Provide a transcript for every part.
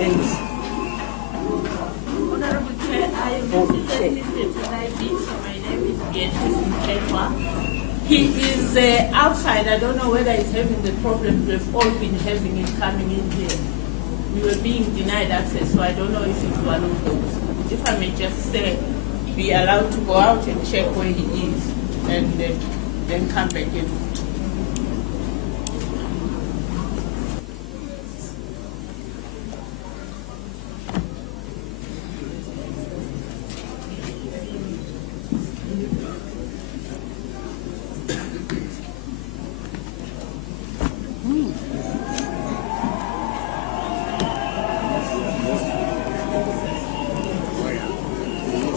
And Honorable Chair, I am Mr. TENDAI BITI. My name is BITI. He is outside. I don't know whether he's having the problem we've all been having in coming in here. We were being denied access, so I don't know if it's one of those. If I may just be allowed to go out and check where he is and then come back in.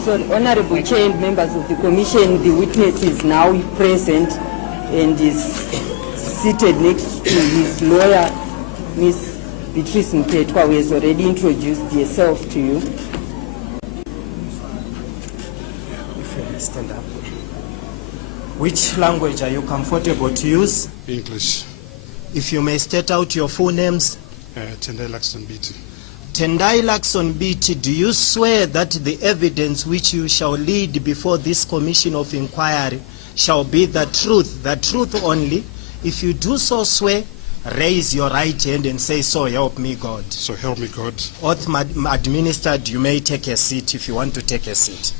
so, Honorable Chair and members of the Commission, the witness is now present and is seated next to his lawyer, Ms. Beatrice Mketwa, who has already introduced herself to you. If you stand up. Which language are you comfortable to use? English. If you may state out your full names. TENDAI BITI. TENDAI BITI, do you swear that the evidence which you shall lead before this commission of inquiry shall be the truth only? If you do so swear, raise your right hand and say, so help me God. So help me God. Oath administered, you may take a seat if you want to take a seat.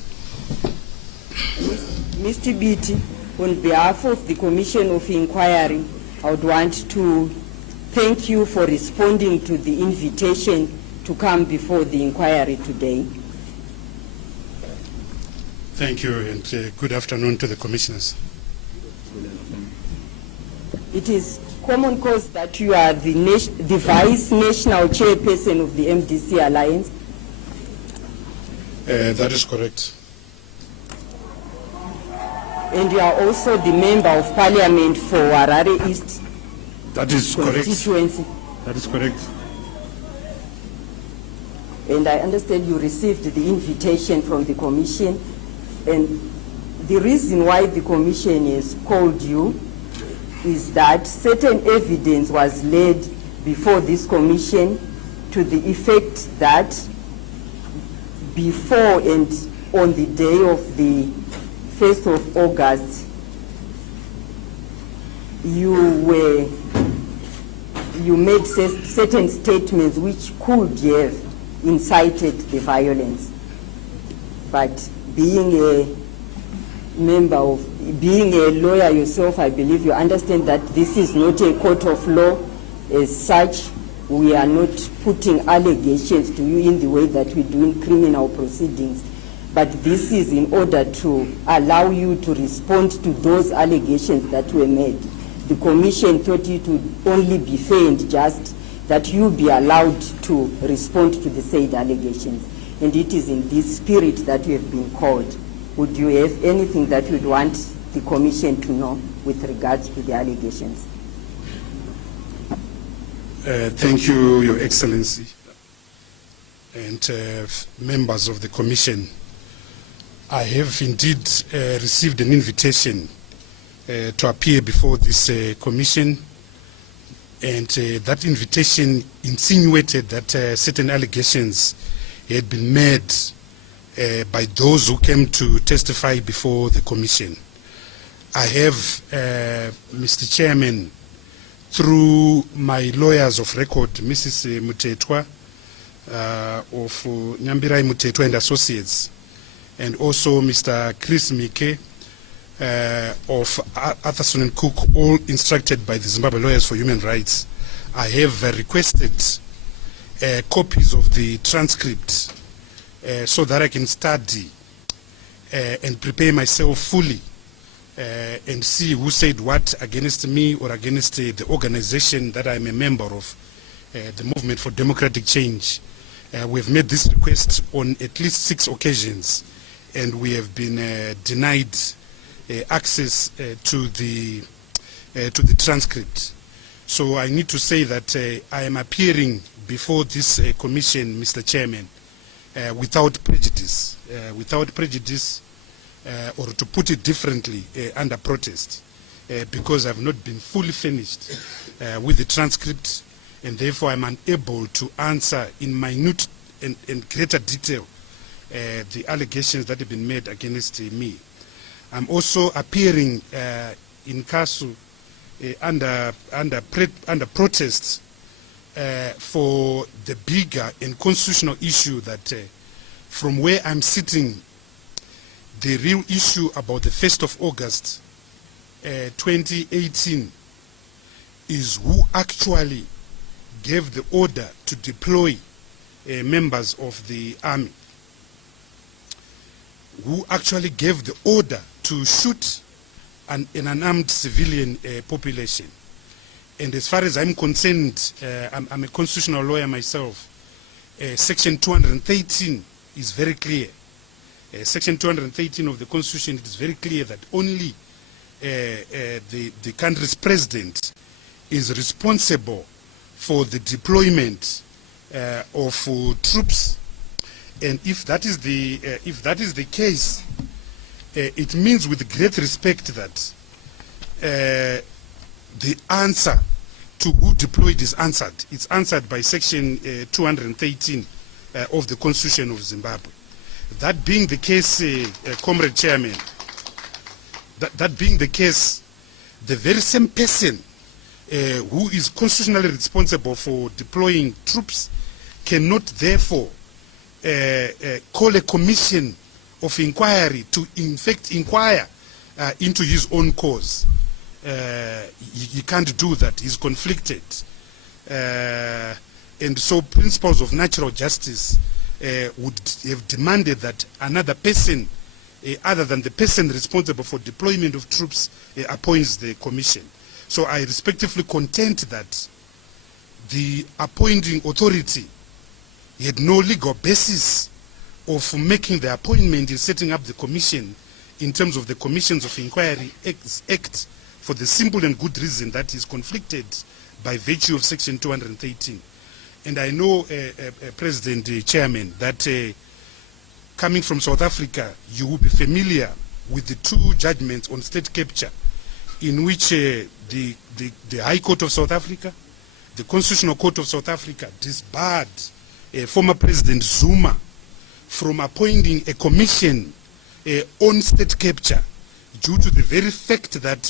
Mr. BITI, on behalf of the Commission of Inquiry, I would want to thank you for responding to the invitation to come before the inquiry today. Thank you, and good afternoon to the commissioners. It is common cause that you are the Vice National Chairperson of the MDC Alliance. That is correct. And you are also the Member of Parliament for Harare East That is correct. constituency. That is correct. And I understand you received the invitation from the Commission. And the reason why the Commission has called you is that certain evidence was laid before this Commission to the effect that before and on the day of the 1st of August, you made certain statements which could have incited the violence. But being a lawyer yourself, I believe you understand that this is not a court of law. As such, we are not putting allegations to you in the way that we do in criminal proceedings. But this is in order to allow you to respond to those allegations that were made. The Commission thought it would only be fair and just that you be allowed to respond to the said allegations. And it is in this spirit that you have been called. Would you have anything that you would want the Commission to know with regards to the allegations? Thank you, Your Excellency, and members of the Commission. I have indeed received an invitation to appear before this Commission, and that invitation insinuated that certain allegations had been made by those who came to testify before the Commission. I have, Mr. Chairman, through my lawyers of record, Mrs. Mutetwa of Nyambirai Mutetwa and Associates, and also Mr. Chris Mike of Atherson and Cook, all instructed by the Zimbabwe Lawyers for Human Rights. I have requested copies of the transcript so that I can study and prepare myself fully and see who said what against me or against the organization that I'm a member of, the Movement for Democratic Change. We have made this request on at least 6 occasions, and we have been denied access to the transcript. So I need to say that I am appearing before this commission, Mr. Chairman, without prejudice, or to put it differently, under protest, because I've not been fully finished with the transcript, and therefore I'm unable to answer in minute and greater detail the allegations that have been made against me. I'm also appearing in CASU under protest for the bigger and constitutional issue that from where I'm sitting, the real issue about the 1st of August 2018 is who actually gave the order to deploy members of the army, who actually gave the order to shoot an unarmed civilian population. And as far as I'm concerned, I'm a constitutional lawyer myself. Section 213 is very clear. Section 213 of the Constitution is very clear that only the country's president is responsible for the deployment of troops. And if that is the case, it means, with great respect, that the answer to who deployed is answered. It's answered by Section 213 of the Constitution of Zimbabwe. That being the case, Comrade Chairman, that being the case, the very same person who is constitutionally responsible for deploying troops cannot therefore call a commission of inquiry to in fact inquire into his own cause. He can't do that. He's conflicted. And so principles of natural justice would have demanded that another person other than the person responsible for deployment of troops appoints the commission. So I respectfully contend that the appointing authority had no legal basis of making the appointment in setting up the commission in terms of the Commissions of Inquiry Act, for the simple and good reason that is conflicted by virtue of Section 213. And I know, President Chairman, that coming from South Africa, you will be familiar with the two judgments on state capture in which the High Court of South Africa, the Constitutional Court of South Africa, disbarred former President Zuma from appointing a commission on state capture due to the very fact that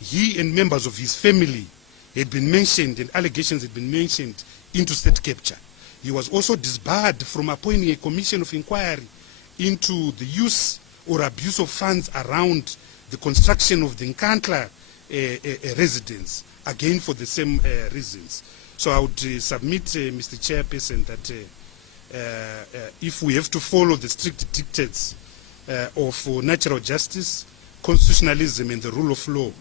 he and members of his family had been mentioned and allegations had been mentioned into state capture. He was also disbarred from appointing a commission of inquiry into the use or abuse of funds around the construction of the Nkandla residence, again for the same reasons. So I would submit, Mr. Chairperson, that if we have to follow the strict dictates of natural justice, constitutionalism and the rule of law,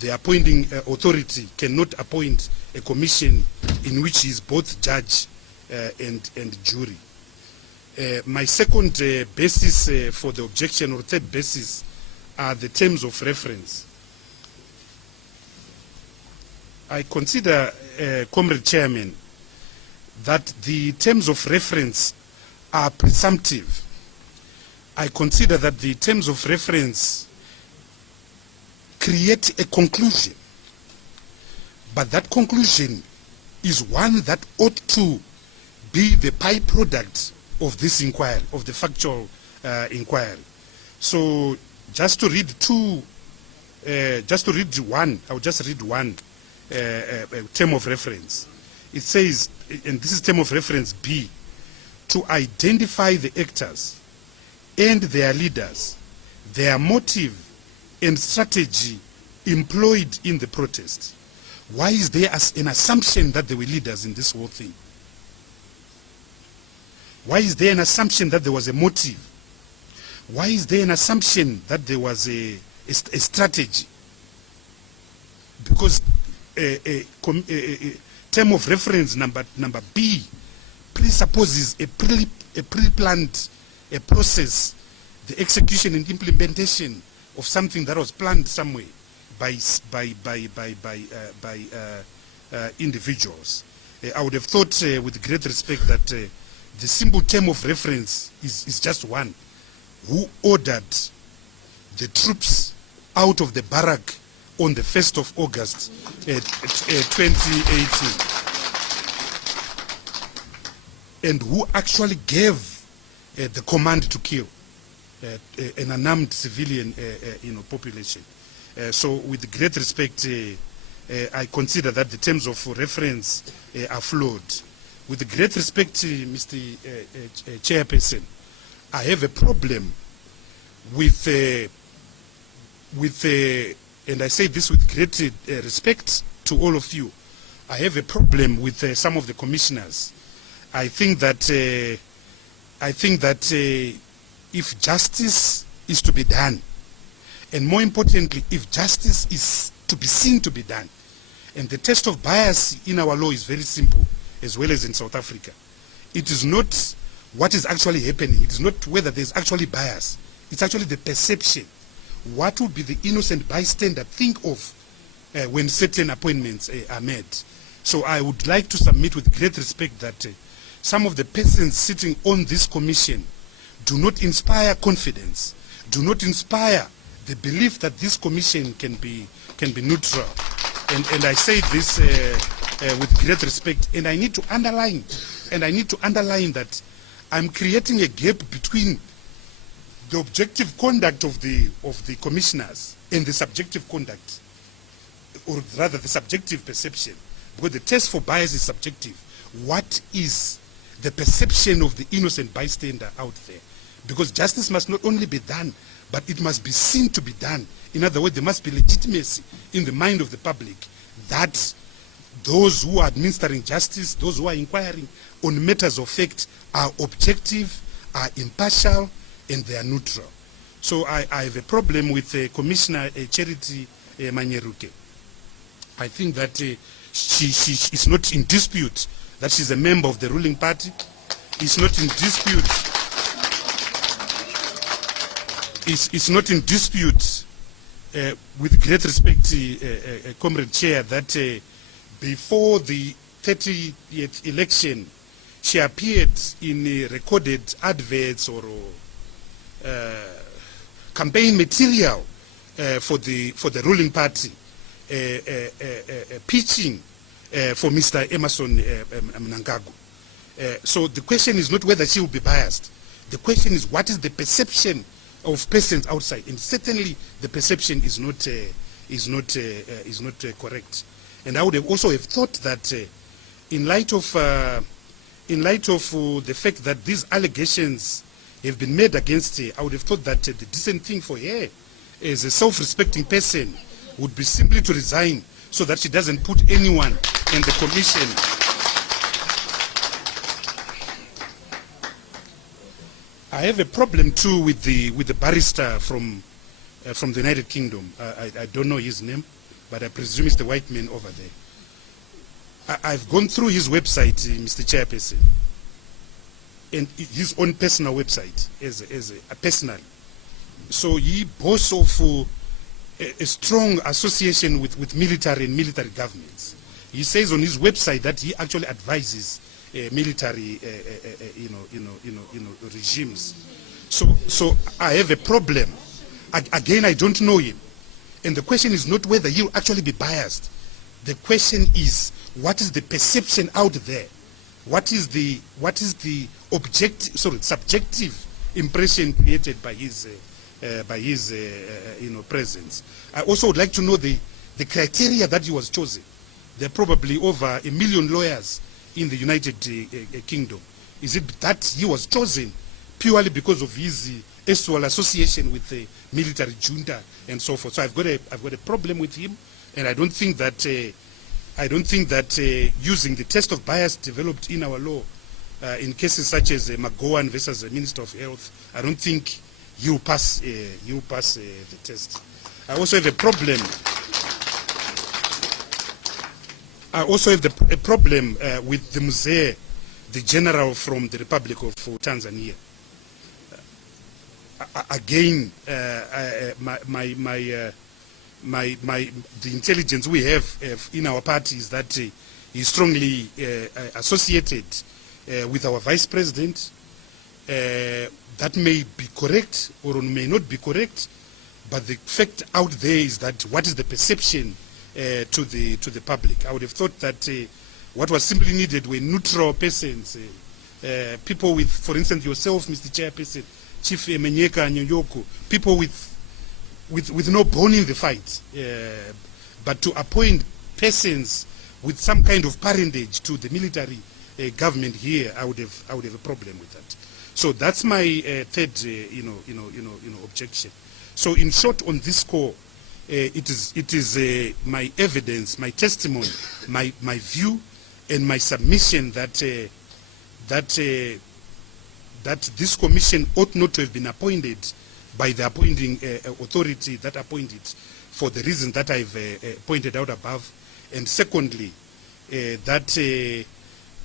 the appointing authority cannot appoint a commission in which he is both judge and jury. My second basis for the objection, or third basis, are the terms of reference. I consider, Comrade Chairman, that the terms of reference are presumptive. I consider that the terms of reference create a conclusion, but that conclusion is one that ought to be the byproduct of this inquiry, of the factual inquiry. So just to read one, I'll just read one term of reference. It says, and this is term of reference B, to identify the actors and their leaders, their motive and strategy employed in the protest. Why is there an assumption that there were leaders in this whole thing? Why is there an assumption that there was a motive? Why is there an assumption that there was a strategy? Because a term of reference number B presupposes a pre-planned process, the execution and implementation of something that was planned somewhere by individuals. I would have thought, with great respect, that the simple term of reference is just one. Who ordered the troops out of the barrack on the 1st of August 2018? and who actually gave the command to kill an unarmed civilian population. So with great respect, I consider that the terms of reference are flawed. With great respect, Mr. Chairperson, I have a problem with, and I say this with great respect to all of you, I have a problem with some of the commissioners. I think that if justice is to be done, and more importantly, if justice is to be seen to be done, and the test of bias in our law is very simple, as well as in South Africa. It is not what is actually happening. It is not whether there is actually bias. It's actually the perception. What would be the innocent bystander think of when certain appointments are made? So I would like to submit with great respect that some of the persons sitting on this commission do not inspire confidence, do not inspire the belief that this commission can be neutral. And I say this with great respect, and I need to underline that I'm creating a gap between the objective conduct of the commissioners and the subjective conduct, or rather the subjective perception, because the test for bias is subjective. What is the perception of the innocent bystander out there? Because justice must not only be done, but it must be seen to be done. In other words, there must be legitimacy in the mind of the public that those who are administering justice, those who are inquiring on matters of fact, are objective, are impartial, and they are neutral. So I have a problem with Commissioner Charity Manyeruke. I think that she is not in dispute that she's a member of the ruling party. It's not in dispute. It's not in dispute, with great respect, Comrade Chair, that before the 30th election, she appeared in recorded adverts or campaign material for the ruling party, pitching for Mr. Emerson Mnangagwa. So the question is not whether she will be biased. The question is what is the perception of persons outside, and certainly the perception is not correct. And I would have also have thought that in light of the fact that these allegations have been made against her, I would have thought that the decent thing for her as a self-respecting person would be simply to resign so that she doesn't put anyone in the commission. I have a problem too with the barrister from the United Kingdom. I don't know his name, but I presume it's the white man over there. I've gone through his website, Mr. Chairperson, and his own personal website as a personal. So he boasts of a strong association with military and military governments. He says on his website that he actually advises military, regimes. So I have a problem. Again, I don't know him, and the question is not whether he'll actually be biased. The question is, what is the perception out there? What is the subjective impression created by his presence? I also would like to know the criteria that he was chosen. There are probably over 1 million lawyers in the United Kingdom. Is it that he was chosen purely because of his actual association with the military junta and so forth? So I've got a problem with him, and I don't think that using the test of bias developed in our law in cases such as McGowan versus the Minister of Health, I don't think you pass the test. I also have a problem. A problem with the Mzee, the general from the Republic of Tanzania. Again, the intelligence we have in our party is that he's strongly associated with our Vice President. That may be correct or may not be correct, but the fact out there is that what is the perception to the public? I would have thought that what was simply needed were neutral persons people with, for instance, yourself, Mr. Chairperson, Chief Menyeka Nyonyoko, people with no bone in the fight, but to appoint persons with some kind of parentage to the military government here, I would have a problem with that. So that's my third, objection. So in short, on this score, it is my evidence, my testimony, my view, and my submission that that this commission ought not to have been appointed by the appointing authority that appointed for the reason that I've pointed out above, and secondly, that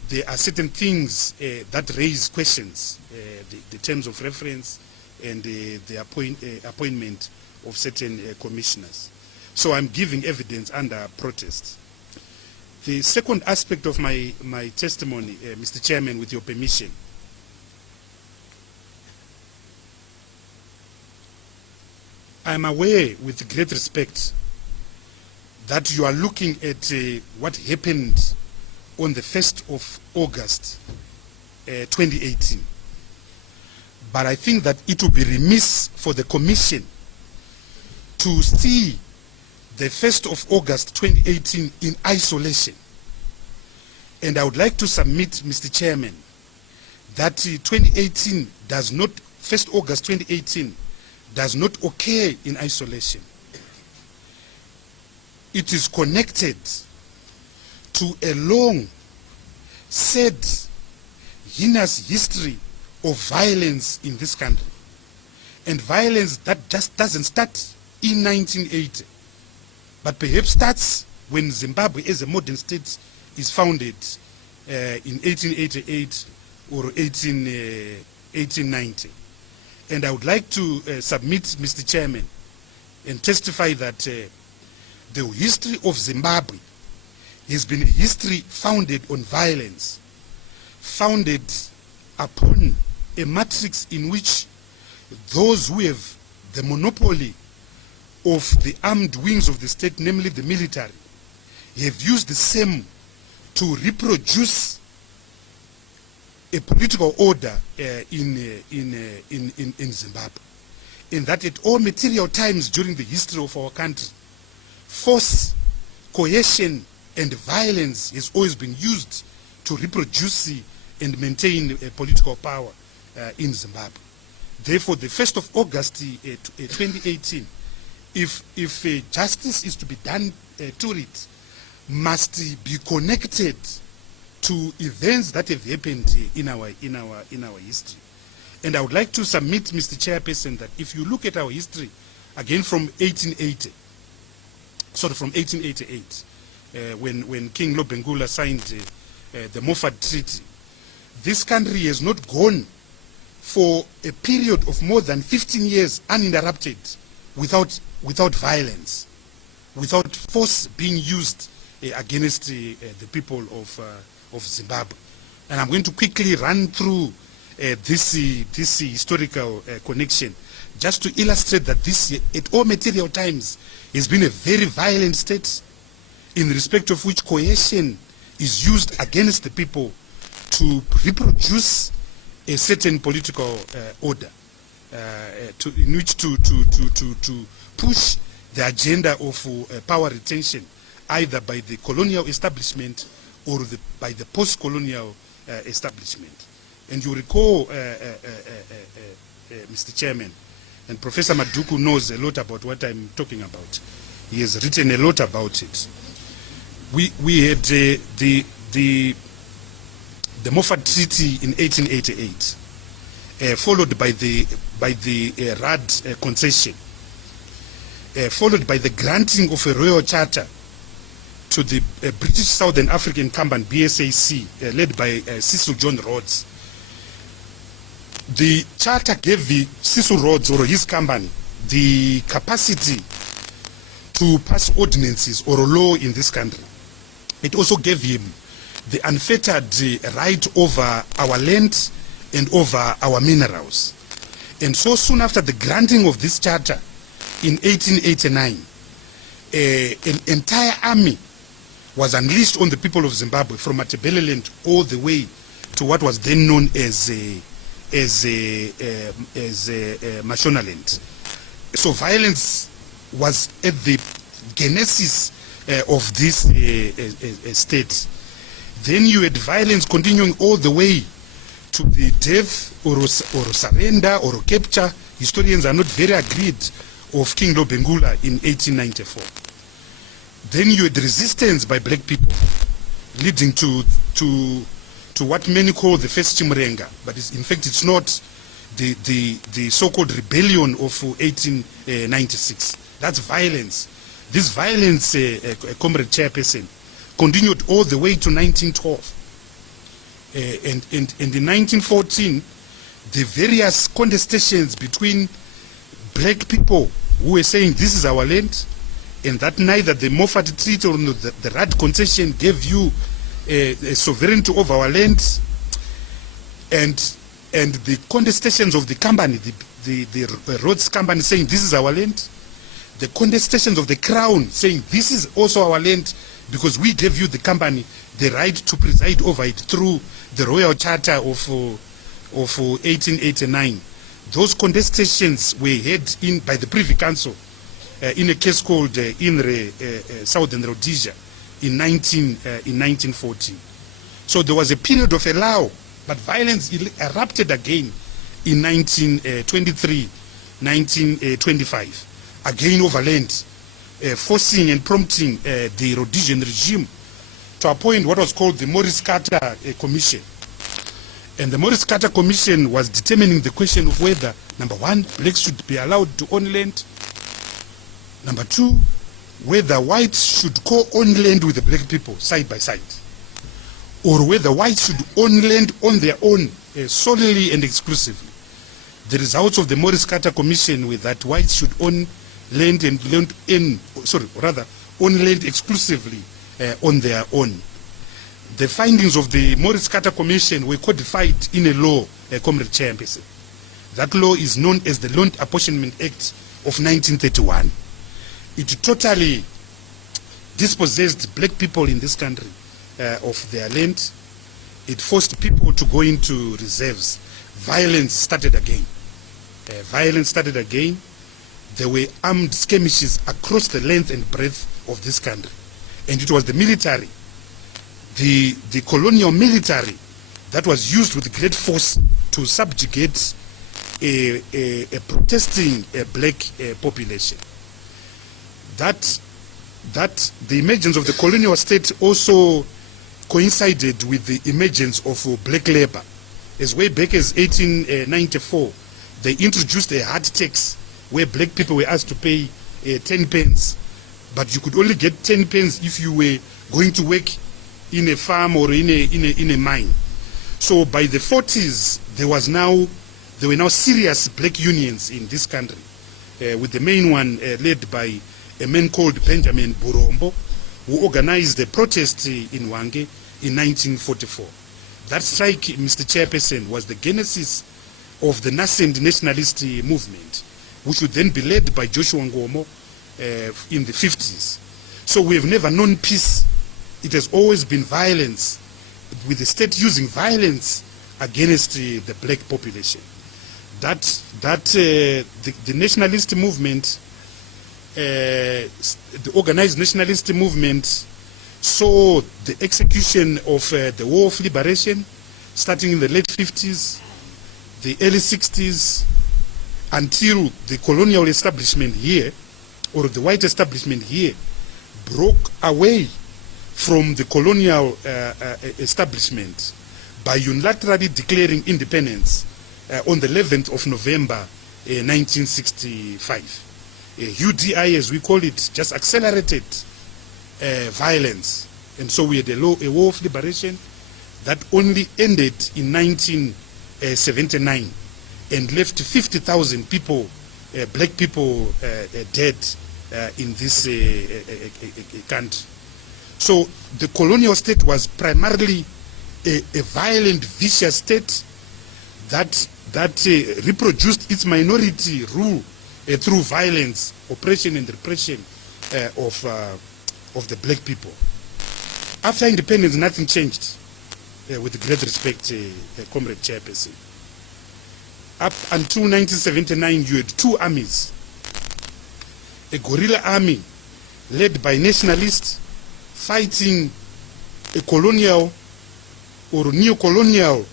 there are certain things that raise questions, the terms of reference and the appointment of certain commissioners. So I'm giving evidence under protest. The second aspect of my testimony, Mr. Chairman, with your permission, I'm aware with great respect that you are looking at what happened on the 1st of August 2018. But I think that it would be remiss for the Commission to see the 1st of August 2018 in isolation. And I would like to submit, Mr. Chairman, that 2018 does not, 1st August 2018 does not occur in isolation. It is connected to a long, sad, heinous history of violence in this country. And violence that just doesn't start in 1980, but perhaps starts when Zimbabwe as a modern state is founded in 1888 or 1890. And I would like to submit, Mr. Chairman, and testify that the history of Zimbabwe has been a history founded on violence, founded upon a matrix in which those who have the monopoly of the armed wings of the state, namely the military, have used the same to reproduce a political order in Zimbabwe. And that at all material times during the history of our country, force, coercion, and violence has always been used to reproduce and maintain political power in Zimbabwe. Therefore, the 1st of August 2018, if justice is to be done to it, must be connected to events that have happened in our history. And I would like to submit, Mr. Chairperson, that if you look at our history, again from 1880, from 1888, when King Lobengula signed the Moffat Treaty, this country has not gone for a period of more than 15 years uninterrupted without violence, without force being used against the people of Zimbabwe. And I'm going to quickly run through this historical connection just to illustrate that this, at all material times, has been a very violent state, in respect of which coercion is used against the people to reproduce a certain political order, in which to push the agenda of power retention, either by the colonial establishment or by the post-colonial establishment. And you recall, Mr. Chairman, and Professor Maduku knows a lot about what I'm talking about. He has written a lot about it. We had the Moffat Treaty in 1888, followed by the Rudd concession, followed by the granting of a royal charter to the British Southern African Company, BSAC, led by Cecil John Rhodes. The charter gave Cecil Rhodes, or his company, the capacity to pass ordinances or law in this country. It also gave him the unfettered right over our land and over our minerals. And so soon after the granting of this charter in 1889, an entire army was unleashed on the people of Zimbabwe, from Matabeleland all the way to what was then known as Mashonaland. So violence was at the genesis of this state. Then you had violence continuing all the way to the death or surrender or capture. Historians are not very agreed of King Lobengula in 1894. Then you had resistance by black people, leading to what many call the first Chimurenga, but in fact it's not the so-called rebellion of 1896. That's violence. This violence, Comrade Chairperson, continued all the way to 1912. And in 1914, the various contestations between black people who were saying this is our land, and that neither the Moffat Treaty or the Rudd Concession gave you a sovereignty of our land, and the contestations of the company, the Rhodes Company saying this is our land, the contestations of the Crown saying this is also our land because we gave you, the company, the right to preside over it through the Royal Charter of 1889. Those contestations were heard in by the Privy Council in a case called Inre Southern Rhodesia in 1914. So there was a period of a lull, but violence erupted again in 1923, 1925, again over land, forcing and prompting the Rhodesian regime to appoint what was called the Maurice Carter Commission. And the Maurice Carter Commission was determining the question of whether, number one, blacks should be allowed to own land. Number two, whether whites should co-own land with the black people side by side, or whether whites should own land on their own solely and exclusively. The results of the Maurice Carter Commission were that whites should own land and own land exclusively on their own. The findings of the Maurice Carter Commission were codified in a law, Comrade Chairperson. That law is known as the Land Apportionment Act of 1931. It totally dispossessed black people in this country of their land. It forced people to go into reserves. Violence started again. There were armed skirmishes across the length and breadth of this country. And it was the military, the colonial military, that was used with great force to subjugate a protesting black population. That the emergence of the colonial state also coincided with the emergence of black labor. As way back as 1894, they introduced a hard tax where black people were asked to pay 10 pence, but you could only get 10 pence if you were going to work in a farm or in a mine. So by the 40s, there were now serious black unions in this country, with the main one led by a man called Benjamin Burombo, who organized a protest in Hwange in 1944. That strike, Mr. Chairperson, was the genesis of the nascent nationalist movement, which would then be led by Joshua Ngomo in the 50s. So we have never known peace. It has always been violence, with the state using violence against the black population. The nationalist movement, the organized nationalist movement, saw the execution of the War of Liberation starting in the late 50s, the early 60s, until the colonial establishment here, or the white establishment here, broke away from the colonial establishment by unilaterally declaring independence on the 11th of November 1965. UDI, as we call it, just accelerated violence. And so we had a war of liberation that only ended in 1979 and left 50,000 people, black people, dead in this country. So the colonial state was primarily a violent, vicious state that reproduced its minority rule through violence, oppression and repression of the black people. After independence, nothing changed. with great respect, Comrade Chairperson. Up until 1979, you had two armies. A guerrilla army led by nationalists fighting a colonial or neo-colonial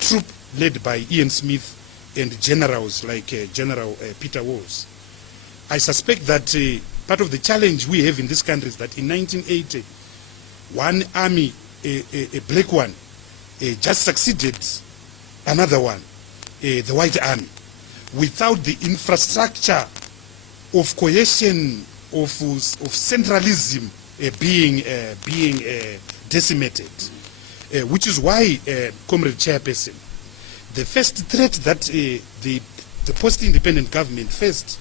troop led by Ian Smith and generals like General Peter Walls. I suspect that part of the challenge we have in this country is that in 1980, one army, a black one, just succeeded another one, the white army, without the infrastructure of cohesion, of centralism being decimated, which is why, Comrade Chairperson, the first threat that the post-independent government faced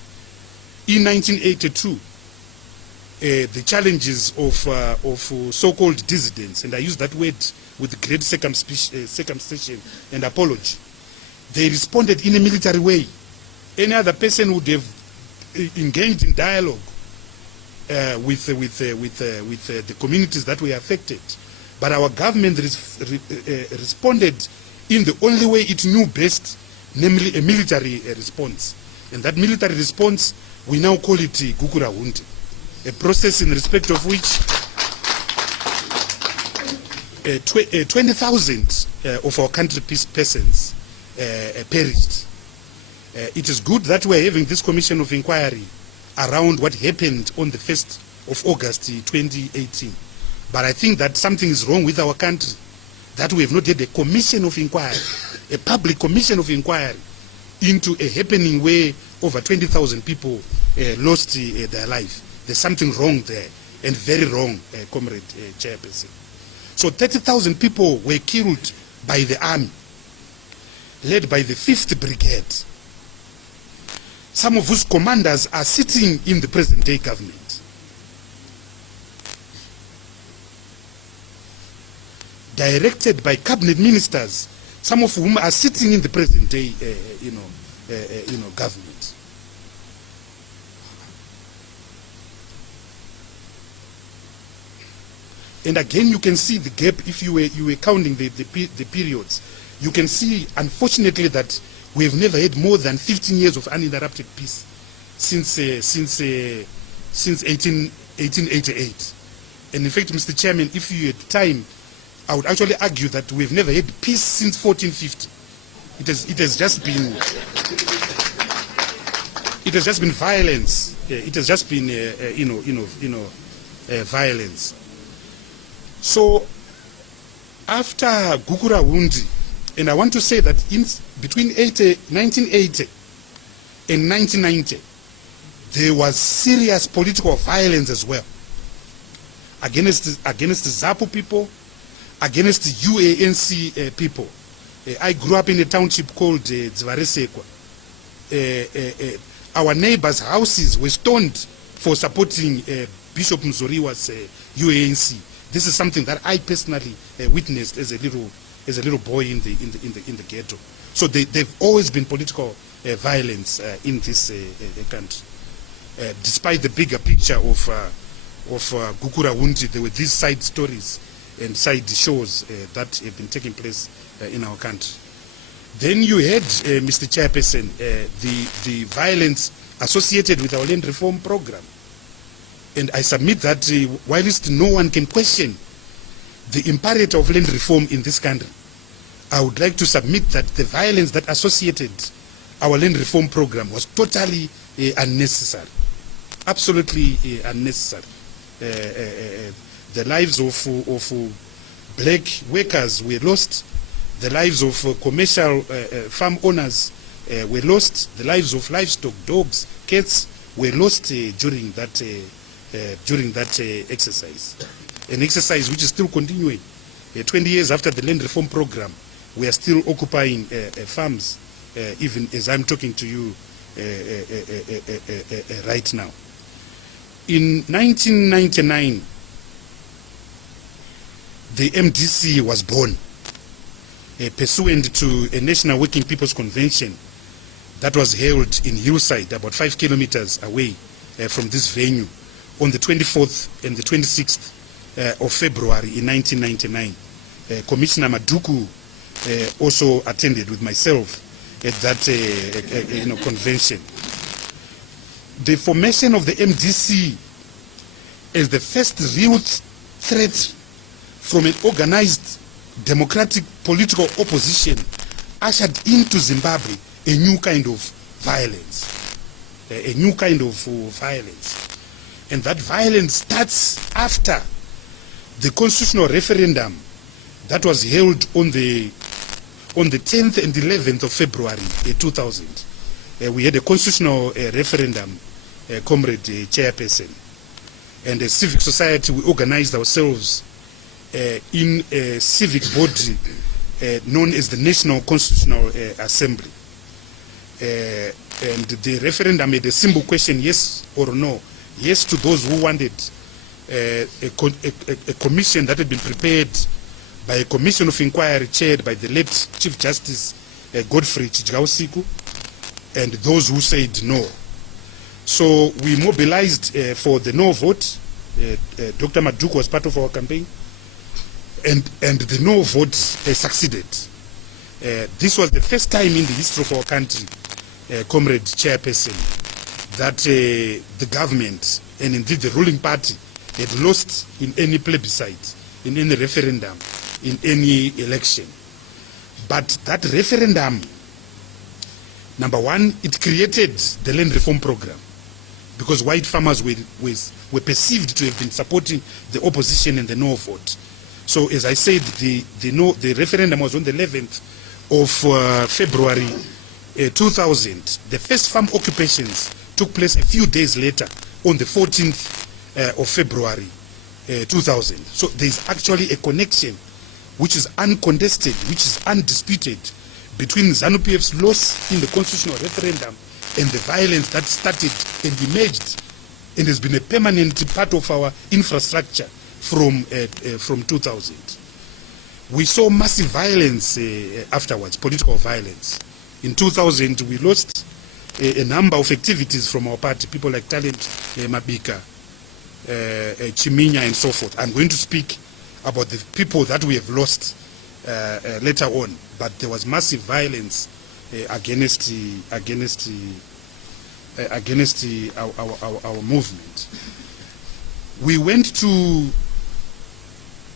in 1982, the challenges of so-called dissidents, and I use that word with great circumspection and apology, they responded in a military way. Any other person would have engaged in dialogue with the communities that were affected, but our government responded in the only way it knew best, namely a military response. And that military response, we now call it Gukura Hundi, a process in respect of which 20,000 of our country's peasants perished. It is good that we are having this commission of inquiry around what happened on the 1st of August 2018. But I think that something is wrong with our country, that we have not had a commission of inquiry, a public commission of inquiry into a happening where over 20,000 people lost their life. There's something wrong there, and very wrong, Comrade Chairperson. So 30,000 people were killed by the army, led by the 5th Brigade, some of whose commanders are sitting in the present-day government. Directed by cabinet ministers, some of whom are sitting in the present-day, government. And again, you can see the gap. If you were counting the periods, you can see, unfortunately, that we have never had more than 15 years of uninterrupted peace since 1888. And in fact, Mr. Chairman, if you had time, I would actually argue that we've never had peace since 1450. It has just been violence. It has just been violence. So after Gukura Hundi, and I want to say that between 1980 and 1990, there was serious political violence as well against the ZAPU people, against the UANC people. I grew up in a township called Zivaresekwa. Our neighbors' houses were stoned for supporting Bishop Mzoriwa's UANC. This is something that I personally witnessed as a little boy in the ghetto. So they've always been political violence in this country. Despite the bigger picture of Gukura Hundi, there were these side stories and side shows that have been taking place in our country. Then you had, Mr. Chairperson, the violence associated with our land reform program. And I submit that whilst no one can question the imperative of land reform in this country, I would like to submit that the violence that associated our land reform program was totally unnecessary, absolutely unnecessary. The lives of black workers were lost, the lives of commercial farm owners were lost, the lives of livestock, dogs, cats were lost during that exercise. An exercise which is still continuing. 20 years after the land reform program, we are still occupying farms, even as I'm talking to you right now. In 1999, the MDC was born, pursuant to a National Working People's Convention that was held in Hillside, about 5 kilometers away from this venue, on the 24th and the 26th of February in 1999. Commissioner Maduku also attended with myself at that convention. The formation of the MDC as the first real threat from an organized democratic political opposition ushered into Zimbabwe a new kind of violence. A new kind of violence. And that violence starts after the constitutional referendum that was held on the 10th and 11th of February 2000. We had a constitutional referendum, Comrade Chairperson. And as civic society, we organized ourselves in a civic body known as the National Constitutional Assembly. And the referendum made a simple question, yes or no. Yes to those who wanted a commission that had been prepared by a commission of inquiry chaired by the late Chief Justice Godfrey Chijgausiku, and those who said no. So we mobilized for the no vote. Dr. Maduku was part of our campaign, and the no vote succeeded. This was the first time in the history of our country, Comrade Chairperson, that the government and indeed the ruling party had lost in any plebiscite, in any referendum, in any election. But that referendum, number one, it created the land reform program, because white farmers were perceived to have been supporting the opposition in the no vote. So as I said, the referendum was on the 11th of February 2000. The first farm occupations took place a few days later on the 14th of February 2000. So there is actually a connection which is uncontested, which is undisputed, between ZANU-PF's loss in the constitutional referendum and the violence that started and emerged and has been a permanent part of our infrastructure from 2000. We saw massive violence afterwards, political violence. In 2000, we lost a number of activities from our party, people like Talent Mabika, Chiminya, and so forth. I'm going to speak about the people that we have lost later on, but there was massive violence against our movement. We went to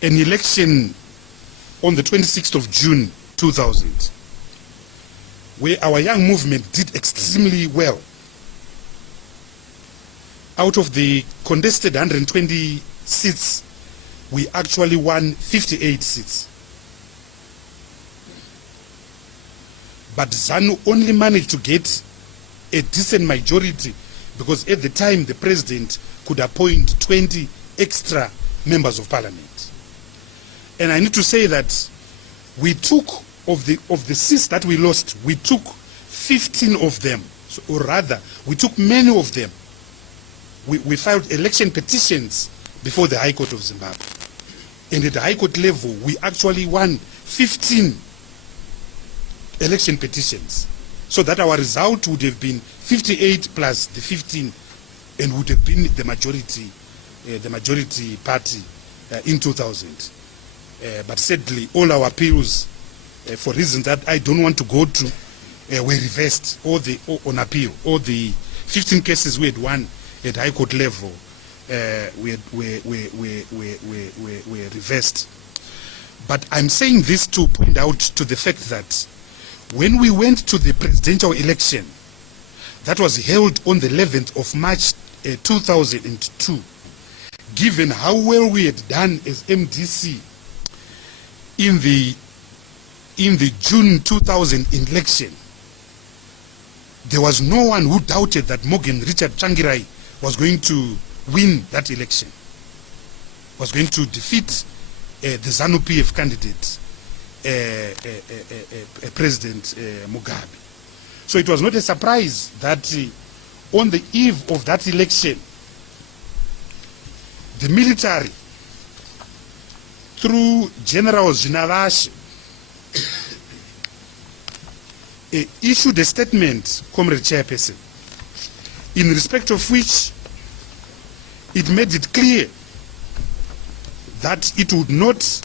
an election on the 26th of June 2000, where our young movement did extremely well. Out of the contested 120 seats, we actually won 58 seats. But ZANU only managed to get a decent majority because at the time the president could appoint 20 extra members of parliament. And I need to say that we took, of the seats that we lost, we took 15 of them, or rather, we took many of them. We filed election petitions before the High Court of Zimbabwe. And at the High Court level, we actually won 15 election petitions, so that our result would have been 58 plus the 15, and would have been the majority party in 2000. But sadly, all our appeals, for reasons that I don't want to go to, were reversed. On appeal, all the 15 cases we had won at High Court level were reversed. But I'm saying this to point out to the fact that when we went to the presidential election that was held on the 11th of March 2002, given how well we had done as MDC in the June 2000 election, there was no one who doubted that Morgan Richard Changirai was going to win that election, was going to defeat the ZANU-PF candidate, President Mugabe. So it was not a surprise that on the eve of that election, the military, through General Zinavashi, issued a statement, Comrade Chairperson, in respect of which it made it clear that it would not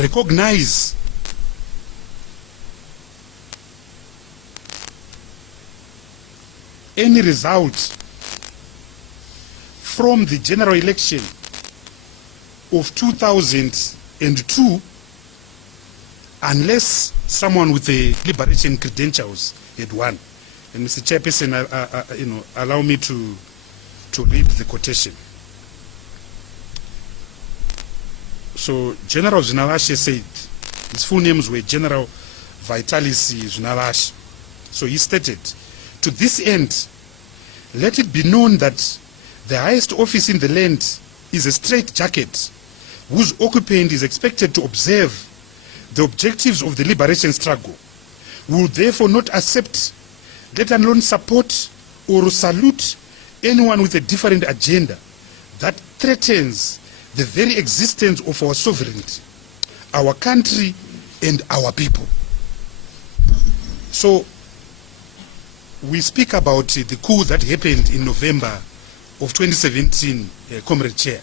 recognize any result from the general election of 2002 unless someone with the liberation credentials had won. And Mr. Chairperson, allow me to read the quotation. So General Zvinavashe said, his full names were General Vitalis Zvinavashe. So he stated, to this end, let it be known that the highest office in the land is a straitjacket whose occupant is expected to observe the objectives of the liberation struggle. We will therefore not accept, let alone support or salute anyone with a different agenda that threatens the very existence of our sovereignty, our country, and our people. So, we speak about the coup that happened in November of 2017, Comrade Chair.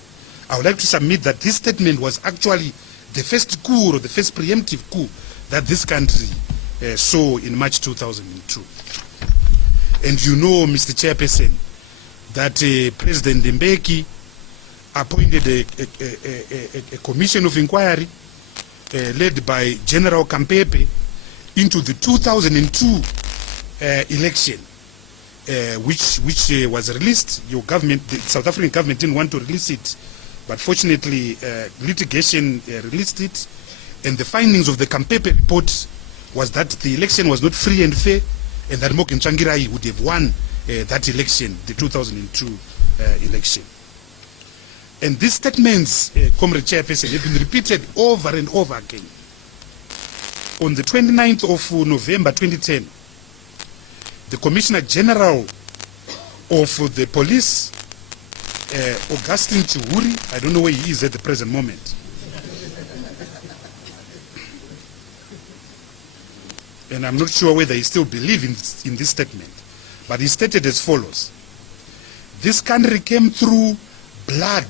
I would like to submit that this statement was actually the first coup or the first preemptive coup that this country saw in March 2002. And you know, Mr. Chairperson, that President Mbeki appointed a commission of inquiry led by General Kampepe into the 2002 election, which was released. Your government, the South African government, didn't want to release it, but fortunately litigation released it, and the findings of the Kampepe report was that the election was not free and fair, and that Moken Changirai would have won that election, the 2002 election. And these statements, Comrade Chairperson, have been repeated over and over again. On the 29th of November 2010, the Commissioner General of the Police, Augustine Chiwuri, I don't know where he is at the present moment, and I'm not sure whether he still believes in this statement, but he stated as follows: this country came through blood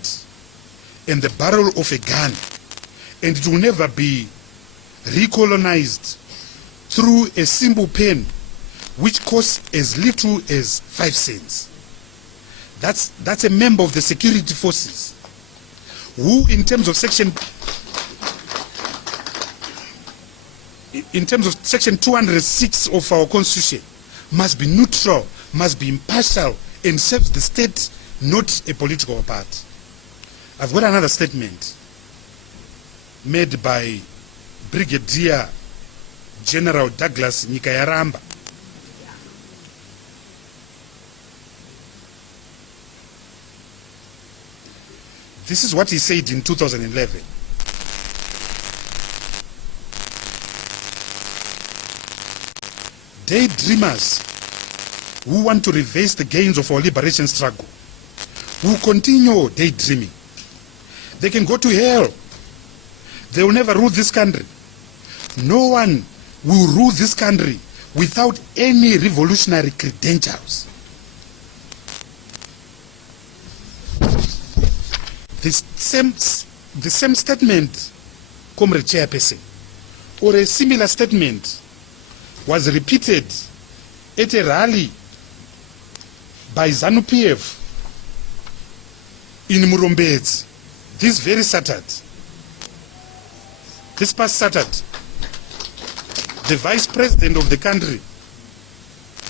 and the barrel of a gun, and it will never be recolonized through a simple pen which costs as little as 5 cents. That's a member of the security forces who, in terms of section 206 of our constitution, must be neutral, must be impartial, and serves the state, not a political party. I've got another statement made by Brigadier General Douglas Nyikayaramba. This is what he said in 2011. Daydreamers who want to reverse the gains of our liberation struggle, who continue daydreaming, they can go to hell. They will never rule this country. No one will rule this country without any revolutionary credentials. The same statement, Comrade Chairperson, or a similar statement was repeated at a rally by ZANU-PF in Murombezi this very Saturday. This past Saturday, the Vice President of the country,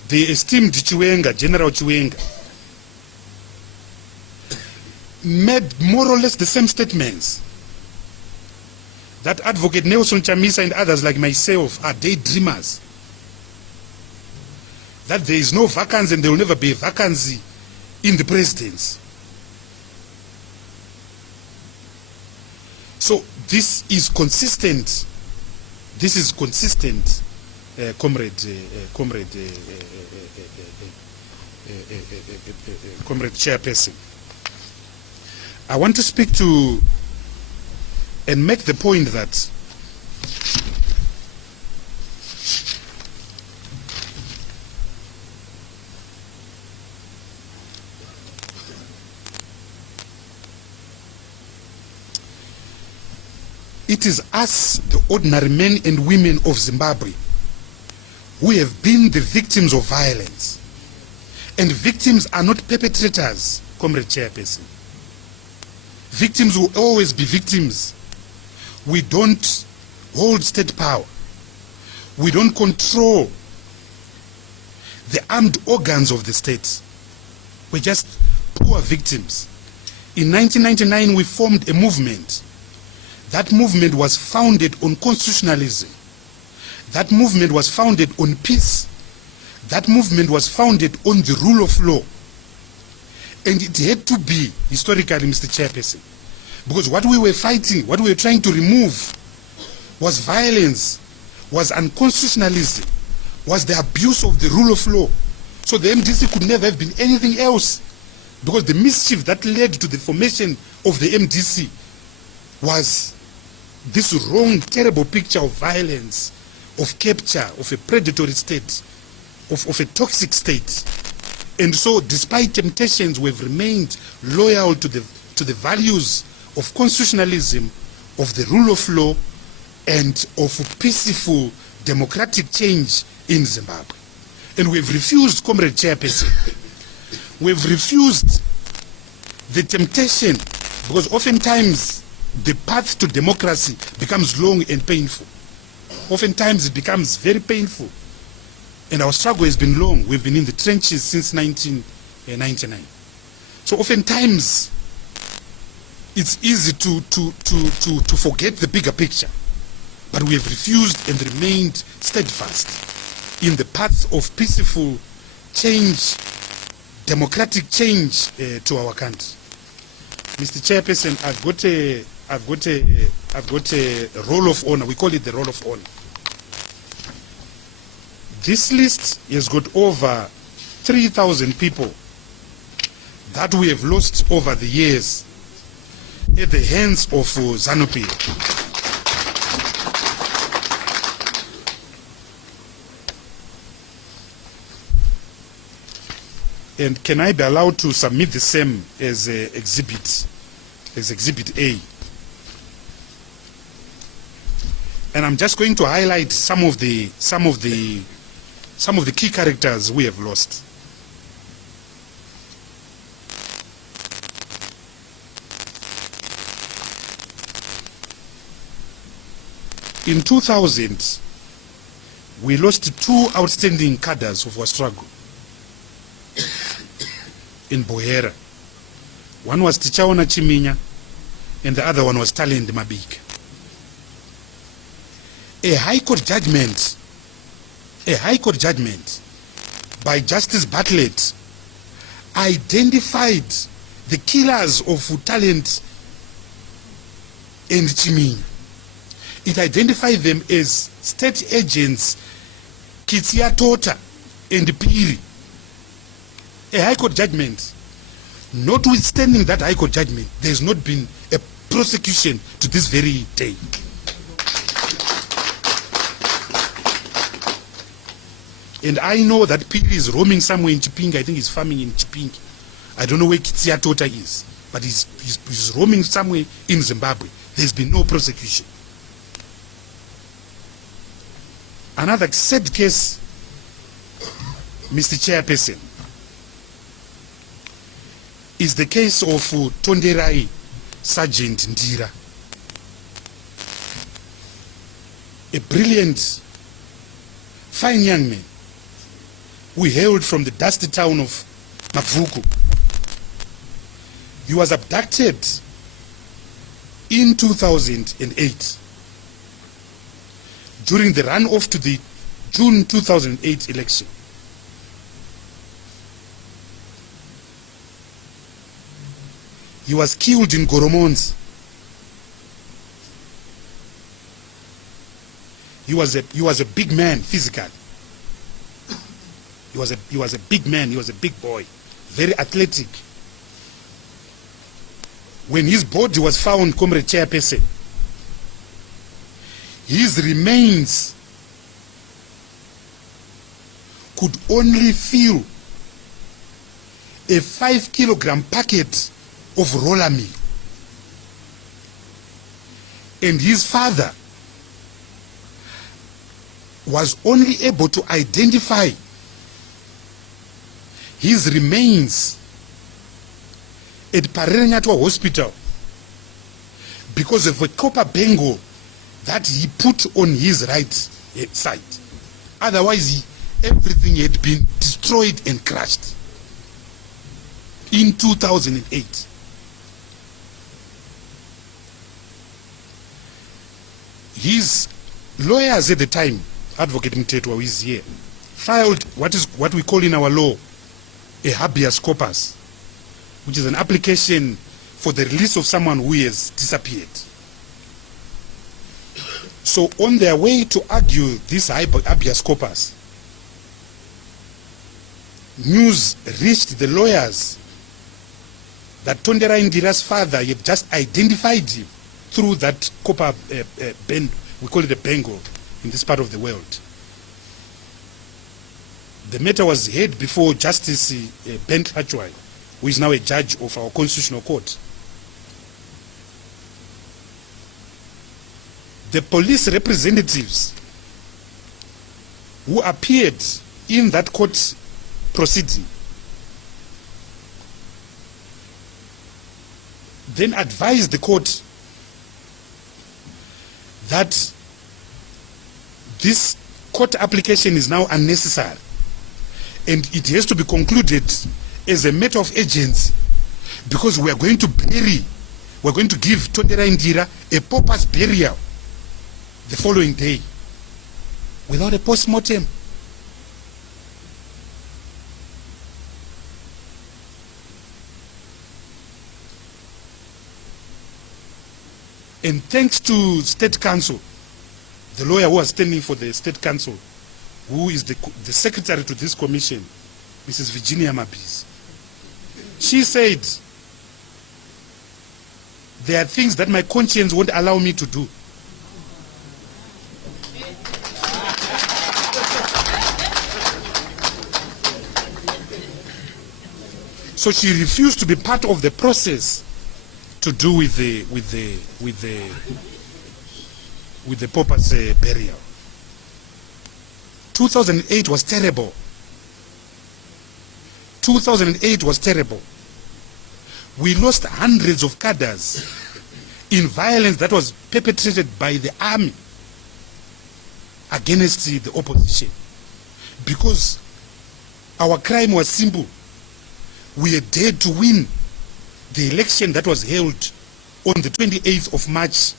the esteemed General Chiwenga, made more or less the same statements that Advocate Nelson Chamisa and others like myself are daydreamers, that there is no vacancy and there will never be a vacancy in the presidency. So this is consistent. This is consistent, Comrade Chairperson. I want to speak to and make the point that it is us, the ordinary men and women of Zimbabwe, who have been the victims of violence. And victims are not perpetrators, Comrade Chairperson. Victims will always be victims. We don't hold state power. We don't control the armed organs of the state. We're just poor victims. In 1999, we formed a movement. That movement was founded on constitutionalism. That movement was founded on peace. That movement was founded on the rule of law. And it had to be, historically, Mr. Chairperson, because what we were fighting, what we were trying to remove was violence, was unconstitutionalism, was the abuse of the rule of law. So the MDC could never have been anything else, because the mischief that led to the formation of the MDC was this wrong, terrible picture of violence, of capture, of a predatory state, of a toxic state. And so, despite temptations, we've remained loyal to the values of constitutionalism, of the rule of law, and of peaceful democratic change in Zimbabwe. And we've refused, Comrade Chairperson, we've refused the temptation, because oftentimes the path to democracy becomes long and painful. Oftentimes it becomes very painful. And our struggle has been long. We've been in the trenches since 1999. So oftentimes it's easy to forget the bigger picture. But we have refused and remained steadfast in the path of peaceful change, democratic change to our country. Mr. Chairperson, I've got a roll of honor. We call it the roll of honor. This list has got over 3,000 people that we have lost over the years at the hands of ZANU-PF. And can I be allowed to submit the same as Exhibit A? And I'm just going to highlight some of the key characters we have lost. In 2000, we lost two outstanding cadres of our struggle in Bohera. One was Tichaona Chiminya, and the other one was Talend Mabik. A High Court judgment by Justice Bartlett identified the killers of Talent and Chiminya. It identified them as state agents Kitsia Tota and Piri. A High Court judgment. Notwithstanding that High Court judgment, there has not been a prosecution to this very day. And I know that Piri is roaming somewhere in Chipinge. I think he's farming in Chipinge. I don't know where Kitsia Tota is, but he's roaming somewhere in Zimbabwe. There's been no prosecution. Another sad case, Mr. Chairperson, is the case of Tonderai Sergeant Ndira. A brilliant, fine young man we hailed from the dusty town of Mavuku. He was abducted in 2008 during the runoff to the June 2008 election. He was killed in Goromons. He was a big man physically. He was a big man. He was a big boy, very athletic. When his body was found, Comrade Chairperson, his remains could only fill a 5-kilogram packet of roller meal. and his father was only able to identify his remains at Parerenyatwa Hospital because of a copper bangle that he put on his right side. Otherwise, everything had been destroyed and crushed. In 2008. His lawyers at the time, Advocate Mtetwa, who is here, filed what we call in our law a habeas corpus, which is an application for the release of someone who has disappeared. So on their way to argue this habeas corpus, news reached the lawyers that Tondera Indira's father had just identified him through that copper band, we call it a bangle in this part of the world. The matter was heard before Justice Ben Hachwai, who is now a judge of our Constitutional Court. The police representatives who appeared in that court proceeding then advised the court that this court application is now unnecessary and it has to be concluded as a matter of urgency because we're going to give Tondera Indira a pauper's burial the following day without a post-mortem. And thanks to State Counsel, the lawyer who was standing for the State Counsel, who is the secretary to this commission, Mrs. Virginia Mabis, she said, there are things that my conscience won't allow me to do. So she refused to be part of the process to do with the pauper's burial. 2008 was terrible. 2008 was terrible. We lost hundreds of cadres in violence that was perpetrated by the army against the opposition. Because our crime was simple. We had dared to win the election that was held on the 28th of March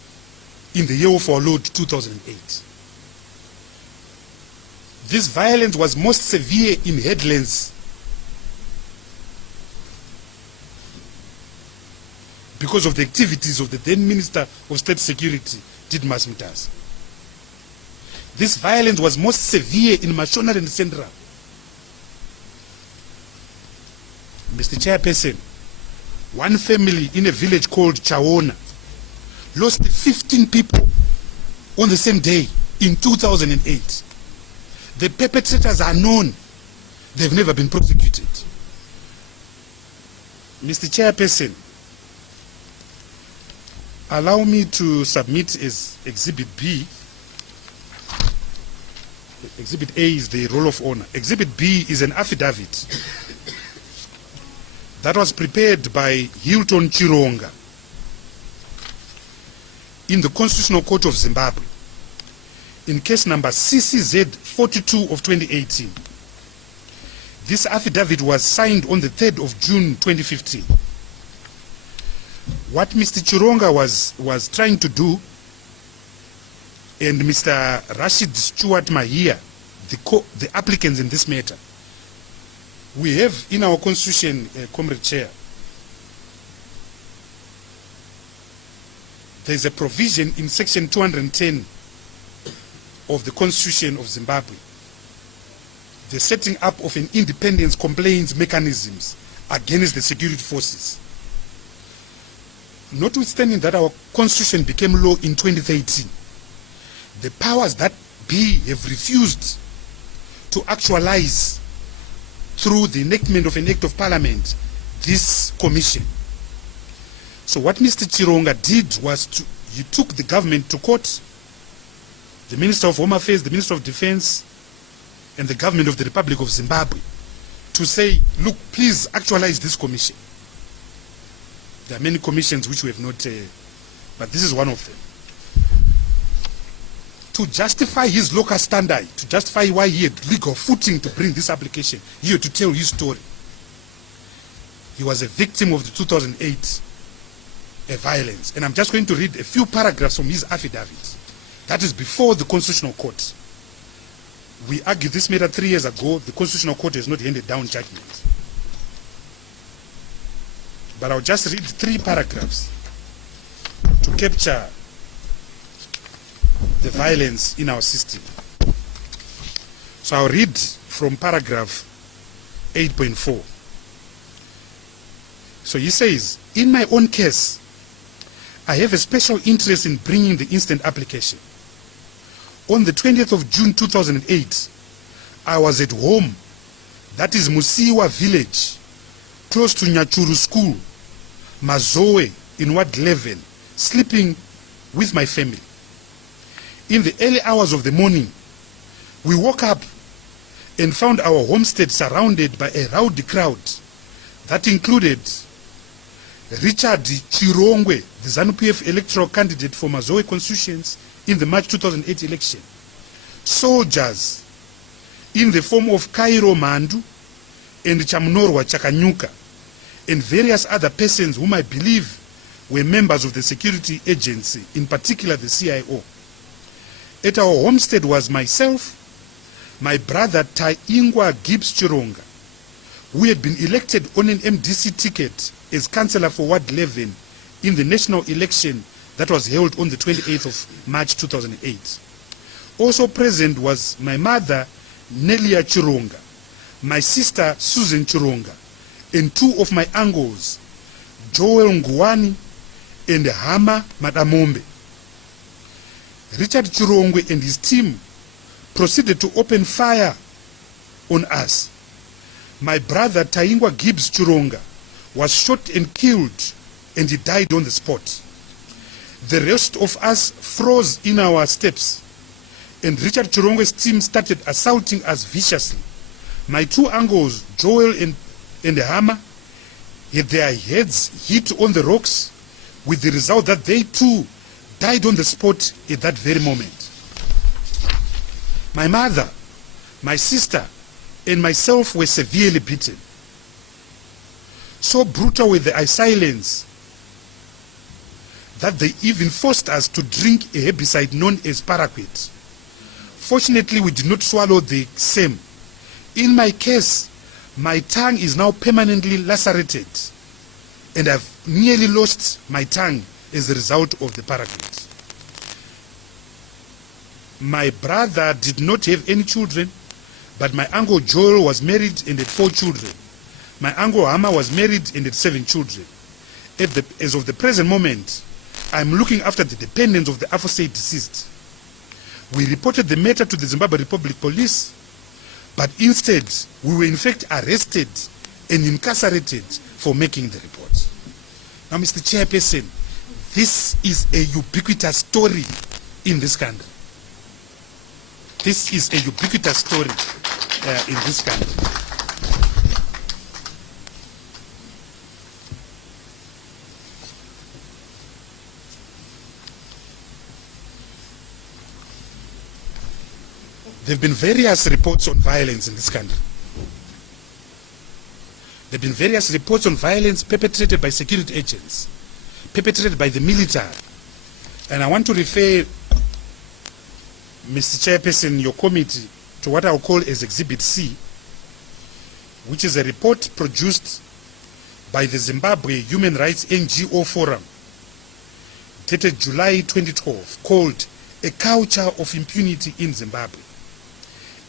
in the year of our Lord 2008. This violence was most severe in headlands because of the activities of the then Minister of State Security, Didmas Mtas. This violence was most severe in Mashona and Central. Mr. Chairperson, one family in a village called Chawona lost 15 people on the same day in 2008. The perpetrators are known. They've never been prosecuted. Mr. Chairperson, allow me to submit as Exhibit B. Exhibit A is the roll of honor. Exhibit B is an affidavit that was prepared by Hilton Chironga in the Constitutional Court of Zimbabwe in case number CCZ 42 of 2018. This affidavit was signed on the 3rd of June 2015. What Mr. Chironga was trying to do, and Mr. Rashid Stewart Mahia, the applicants in this matter, we have in our constitution, Comrade Chair, there's a provision in section 210 of the Constitution of Zimbabwe, the setting up of an independence complaints mechanisms against the security forces. Notwithstanding that our constitution became law in 2013, the powers that be have refused to actualize through the enactment of an act of parliament this commission. So what Mr. Chironga did was you took the government to court, the Minister of Home Affairs, the Minister of Defense, and the government of the Republic of Zimbabwe, to say, look, please actualize this commission. There are many commissions which we have not, but this is one of them. To justify his local standard, to justify why he had legal footing to bring this application, here to tell his story. He was a victim of the 2008 violence. And I'm just going to read a few paragraphs from his affidavit. That is before the Constitutional Court. We argued this matter 3 years ago. The Constitutional Court has not handed down judgment. But I'll just read 3 paragraphs to capture the violence in our system. So I'll read from paragraph 8.4. So he says, in my own case, I have a special interest in bringing the instant application. On the 20th of June 2008, I was at home, that is Musiwa village, close to Nyachuru school, Mazoe in Ward 11, sleeping with my family. In the early hours of the morning, we woke up and found our homestead surrounded by a rowdy crowd that included Richard Chirongwe, the ZANU-PF electoral candidate for Mazoe constituents in the March 2008 election, soldiers in the form of Cairo Mandu and Chamnorwa Chakanyuka, and various other persons whom I believe were members of the security agency, in particular the CIO. At our homestead was myself, my brother Taingwa Gibbs Chironga, who had been elected on an MDC ticket as councillor for Ward 11 in the national election that was held on the 28th of March 2008. Also present was my mother, Nelia Chironga, my sister, Susan Chironga, and 2 of my uncles, Joel Nguani and Hama Madamombe. Richard Chirongwe and his team proceeded to open fire on us. My brother Taingwa Gibbs Chironga was shot and killed, and he died on the spot. The rest of us froze in our steps, and Richard Chirongwe's team started assaulting us viciously. My 2 uncles, Joel and Hama, had their heads hit on the rocks, with the result that they too died on the spot at that very moment. My mother, my sister, and myself were severely beaten. So brutal were the assailants that they even forced us to drink a herbicide known as paraquat. Fortunately, we did not swallow the same. In my case, my tongue is now permanently lacerated, and I've nearly lost my tongue as a result of the paraquat. My brother did not have any children, but my uncle Joel was married and had 4 children. My uncle Hama was married and had 7 children. As of the present moment, I am looking after the dependents of the aforesaid deceased. We reported the matter to the Zimbabwe Republic Police, but instead we were in fact arrested and incarcerated for making the report. Now, Mr. Chairperson, this is a ubiquitous story in this country. This is a ubiquitous story in this country. There have been various reports on violence in this country. There have been various reports on violence perpetrated by security agents, perpetrated by the military. And I want to refer, Mr. Chairperson, your committee, to what I'll call as Exhibit C, which is a report produced by the Zimbabwe Human Rights NGO Forum, dated July 2012, called A Culture of Impunity in Zimbabwe.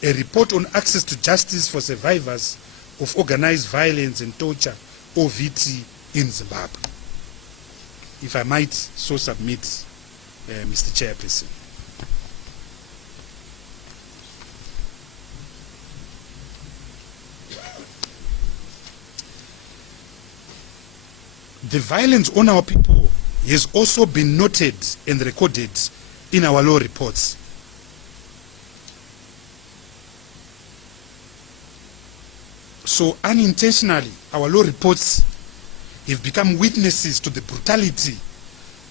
A report on access to justice for survivors of organized violence and torture, OVT, in Zimbabwe. If I might so submit, Mr. Chairperson. The violence on our people has also been noted and recorded in our law reports. So unintentionally, our law reports have become witnesses to the brutality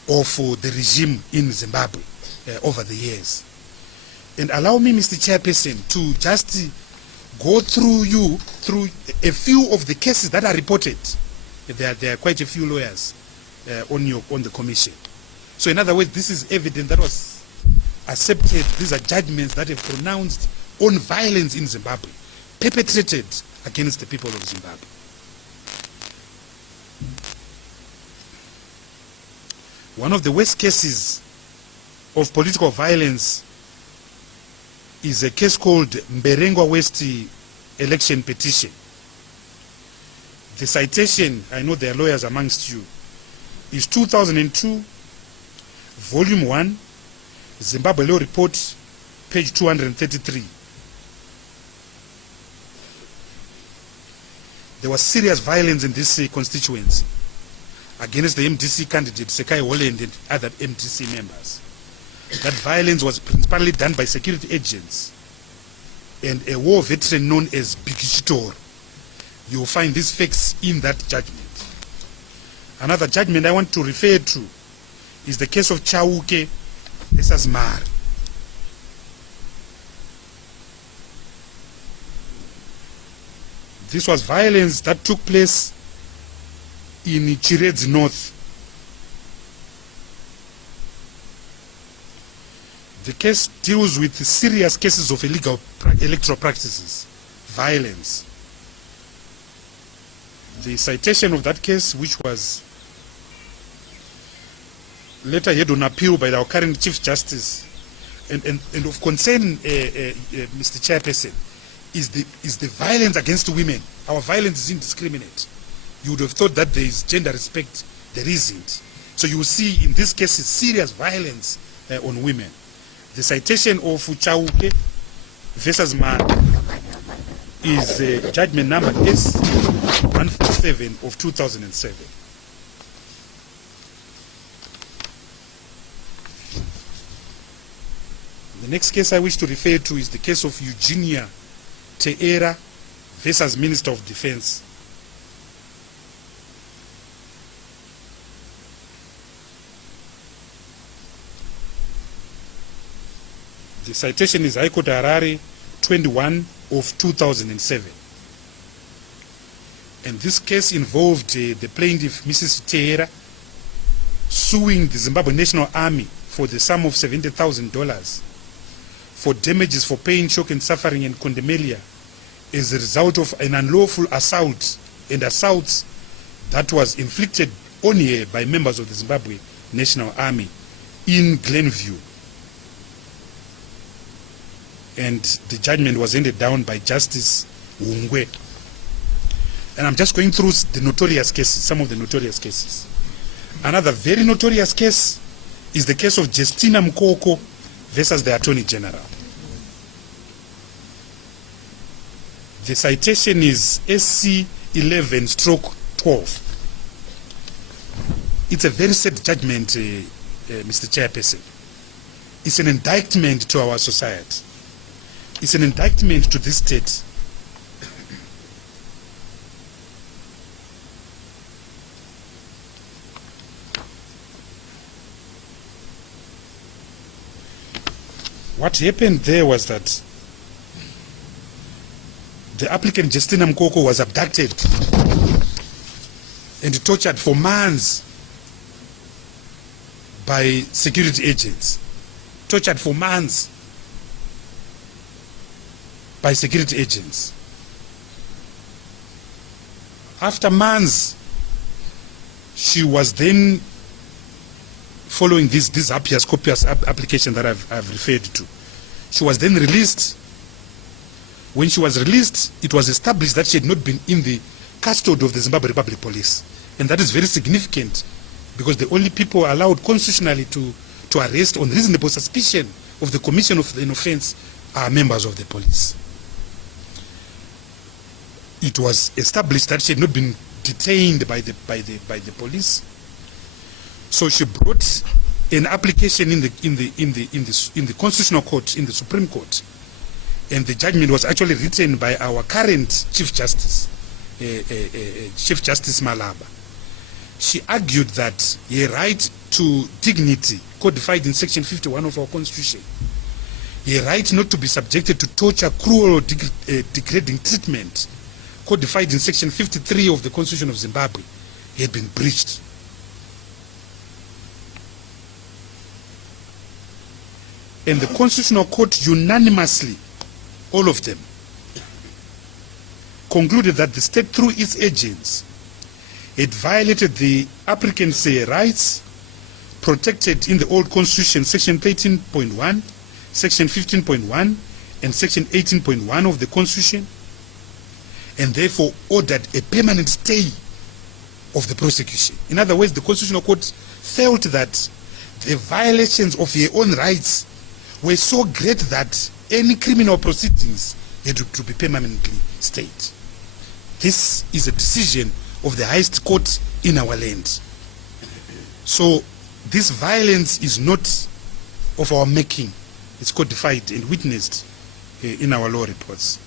of the regime in Zimbabwe over the years. And allow me, Mr. Chairperson, to just go through a few of the cases that are reported. There are quite a few lawyers on the commission. So in other words, this is evidence that was accepted. These are judgments that have pronounced on violence in Zimbabwe, perpetrated against the people of Zimbabwe. One of the worst cases of political violence is a case called Mberengwa West election petition. The citation, I know there are lawyers amongst you, is 2002, volume 1, Zimbabwe Law Report, page 233. There was serious violence in this constituency against the MDC candidate Sekai Holland and other MDC members. That violence was principally done by security agents and a war veteran known as Bikichitor. You will find these facts in that judgment. Another judgment I want to refer to is the case of Chauke versus Mar. This was violence that took place in Chiredzi North. The case deals with serious cases of illegal electoral practices, violence. The citation of that case, which was later heard on appeal by our current Chief Justice, and of concern, Mr. Chairperson, is the violence against women. Our violence is indiscriminate. You would have thought that there is gender respect. There isn't. So you will see in this case serious violence on women. The citation of Chauke versus Man is judgment number S147 of 2007. The next case I wish to refer to is the case of Eugenia Teera versus Minister of Defense. The citation is High Court Harare 21 of 2007. And this case involved the plaintiff, Mrs. Teera, suing the Zimbabwe National Army for the sum of $70,000 for damages for pain, shock and suffering and condemnalia as a result of an unlawful assault and assaults that was inflicted on her by members of the Zimbabwe National Army in Glenview. And the judgment was handed down by Justice Ungwe. And I'm just going through the notorious cases, some of the notorious cases. Another very notorious case is the case of Justina Mkoko versus the Attorney General. The citation is SC 11/12. It's a very sad judgment, Mr. Chairperson. It's an indictment to our society. It's an indictment to this state. What happened there was that the applicant Justina Mkoko was abducted and tortured for months by security agents. Tortured for months by security agents. After months, she was then following this habeas corpus application that I've referred to. She was then released. When she was released, it was established that she had not been in the custody of the Zimbabwe Republic Police. And that is very significant because the only people allowed constitutionally to arrest on reasonable suspicion of the commission of an offense are members of the police. It was established that she had not been detained by the police. So she brought an application in the Constitutional Court, in the Supreme Court, and the judgment was actually written by our current Chief Justice, Chief Justice Malaba. She argued that a right to dignity, codified in Section 51 of our Constitution, a right not to be subjected to torture, cruel or degrading treatment, codified in Section 53 of the Constitution of Zimbabwe, had been breached. And the Constitutional Court unanimously, all of them, concluded that the state, through its agents, it violated the applicant's rights protected in the old Constitution, Section 13.1, Section 15.1, and Section 18.1 of the Constitution, and therefore ordered a permanent stay of the prosecution. In other words, the Constitutional Court felt that the violations of your own rights were so great that any criminal proceedings had to be permanently stayed. This is a decision of the highest court in our land. So this violence is not of our making. It's codified and witnessed in our law reports.